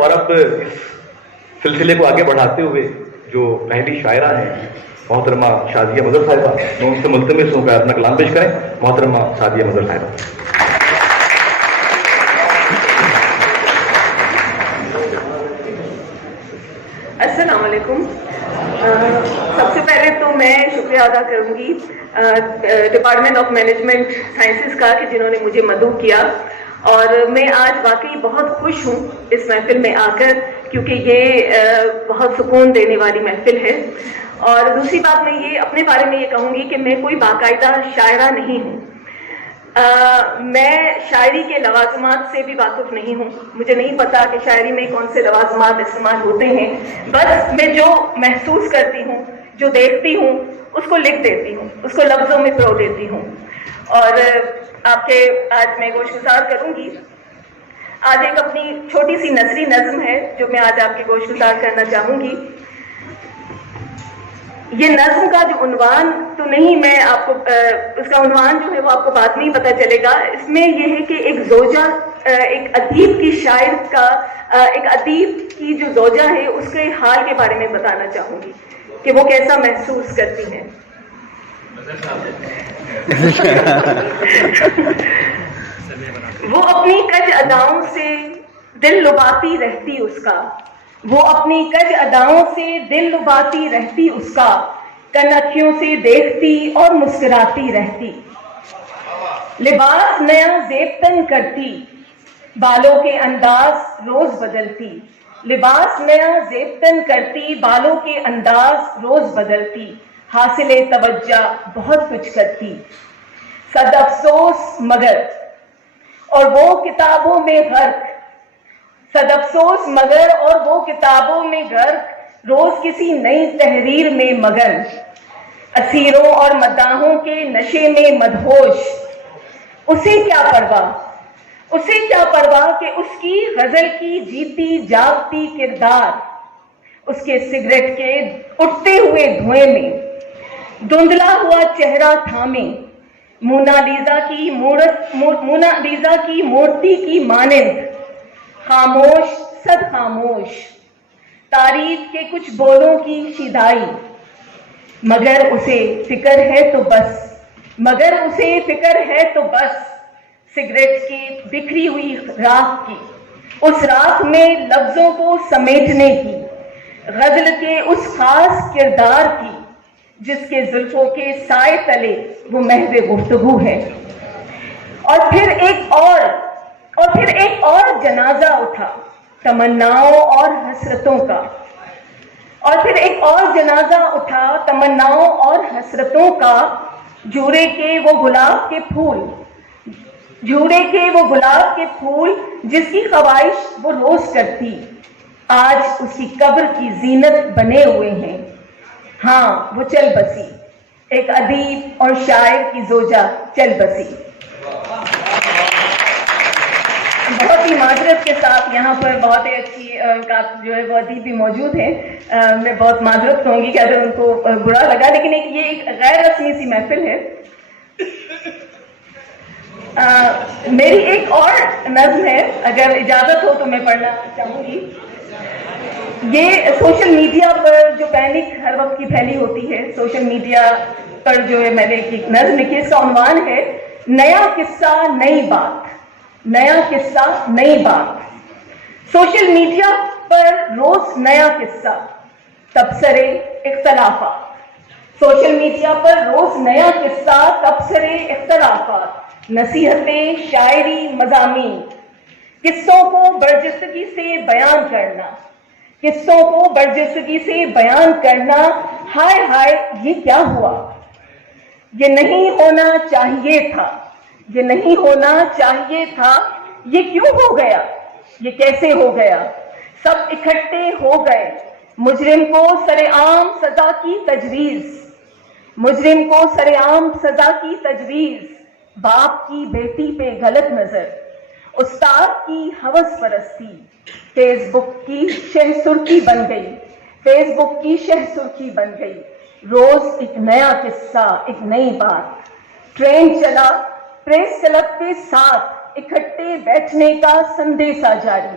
اور اب اس سلسلے کو آگے بڑھاتے ہوئے جو پہلی شاعرہ ہیں محترمہ شادیہ مظہر صاحبہ، میں ان سے ملتمس ہوں کہ اپنا کلام پیش کریں. محترمہ شادیہ مظہر صاحبہ. السلام علیکم. سب سے پہلے تو میں شکریہ ادا کروں گی ڈپارٹمنٹ آف مینجمنٹ سائنسز کا کہ جنہوں نے مجھے مدعو کیا، اور میں آج واقعی بہت خوش ہوں اس محفل میں آ کر، کیونکہ یہ بہت سکون دینے والی محفل ہے. اور دوسری بات میں یہ اپنے بارے میں یہ کہوں گی کہ میں کوئی باقاعدہ شاعرہ نہیں ہوں. میں شاعری کے لوازمات سے بھی واقف نہیں ہوں. مجھے نہیں پتا کہ شاعری میں کون سے لوازمات استعمال ہوتے ہیں. بس میں جو محسوس کرتی ہوں، جو دیکھتی ہوں، اس کو لکھ دیتی ہوں، اس کو لفظوں میں پرو دیتی ہوں. اور آپ کے آج میں گوش گزار کروں گی. آج ایک اپنی چھوٹی سی نثری نظم ہے جو میں آج آپ کے گوش گزار کرنا چاہوں گی. یہ نظم کا جو عنوان تو نہیں، میں آپ کو اس کا عنوان جو ہے وہ آپ کو بعد میں ہی پتہ چلے گا. اس میں یہ ہے کہ ایک زوجہ، ایک ادیب کی شاعر کا، ایک ادیب کی جو زوجہ ہے اس کے حال کے بارے میں بتانا چاہوں گی کہ وہ کیسا محسوس کرتی ہیں. وہ اپنی کج اداؤں سے دل لباتی رہتی اس کا، وہ اپنی کج اداؤں سے دل لباتی رہتی اس کا، کنکھیوں سے دیکھتی اور مسکراتی رہتی. لباس نیا زیب تن کرتی، بالوں کے انداز روز بدلتی. لباس نیا زیب تن کرتی، بالوں کے انداز روز بدلتی. حاصل توجہ بہت کچھ کرتی، صد افسوس مگر اور وہ کتابوں میں غرق. صد افسوس مگر اور وہ کتابوں میں غرق، روز کسی نئی تحریر میں مگن. اسیروں اور مداحوں کے نشے میں مدہوش، اسے کیا پرواہ، اسے کیا پرواہ کہ اس کی غزل کی جیتی جاگتی کردار اس کے سگریٹ کے اٹھتے ہوئے دھوئیں میں دھندلا ہوا چہرہ تھامے، مونالیزا کی مورتی کی مانند خاموش صد خاموش. تعریف کے کچھ بولوں کی شیدائی، مگر اسے فکر ہے تو بس، مگر اسے فکر ہے تو بس. سگریٹ کی بکھری ہوئی راکھ کی، اس راکھ میں لفظوں کو سمیٹنے کی، غزل کے اس خاص کردار کی جس کے زلفوں کے سائے تلے وہ محو گفتگو ہے. اور پھر ایک اور جنازہ اٹھا تمناؤں اور حسرتوں کا. اور پھر ایک اور جنازہ اٹھا تمناؤں اور حسرتوں کا. جھورے کے وہ گلاب کے پھول، جھورے کے وہ گلاب کے پھول جس کی خواہش وہ روز کرتی، آج اس کی قبر کی زینت بنے ہوئے ہیں. ہاں وہ چل بسی، ایک ادیب اور شاعر کی زوجہ چل بسی. بہت ہی معذرت کے ساتھ یہاں پر بہت ہی اچھی جو ہے وہ ادیب بھی موجود ہیں. میں بہت معذرت کہوں گی کہ اگر ان کو برا لگا، لیکن یہ ایک غیر رسمی سی محفل ہے. میری ایک اور نظم ہے، اگر اجازت ہو تو میں پڑھنا چاہوں گی. یہ سوشل میڈیا پر جو پینک ہر وقت کی پھیلی ہوتی ہے، سوشل میڈیا پر جو ہے میں نے ایک نظم لکھی. اس کا عنوان ہے نیا قصہ نئی بات. نیا قصہ نئی بات. سوشل میڈیا پر روز نیا قصہ، تبصرے اختلافات. سوشل میڈیا پر روز نیا قصہ، تبصرے اختلافات، نصیحتیں، شاعری، مضامین. قصوں کو برجستگی سے بیان کرنا، قصوں کو برجستگی سے بیان کرنا. ہائے ہائے یہ کیا ہوا، یہ نہیں ہونا چاہیے تھا، یہ نہیں ہونا چاہیے تھا. یہ کیوں ہو گیا، یہ کیسے ہو گیا. سب اکٹھے ہو گئے، مجرم کو سرعام سزا کی تجویز، مجرم کو سرعام سزا کی تجویز. باپ کی بیٹی پہ غلط نظر، استاد کی ہوس پرستی، فیس بک کی شہ سرخی بن گئی، فیس بک کی شہ سرخی بن گئی. روز ایک نیا قصہ، ایک نئی بات. ٹرین چلا، پریس کلب کے ساتھ اکٹھے بیٹھنے کا سندیسہ جاری،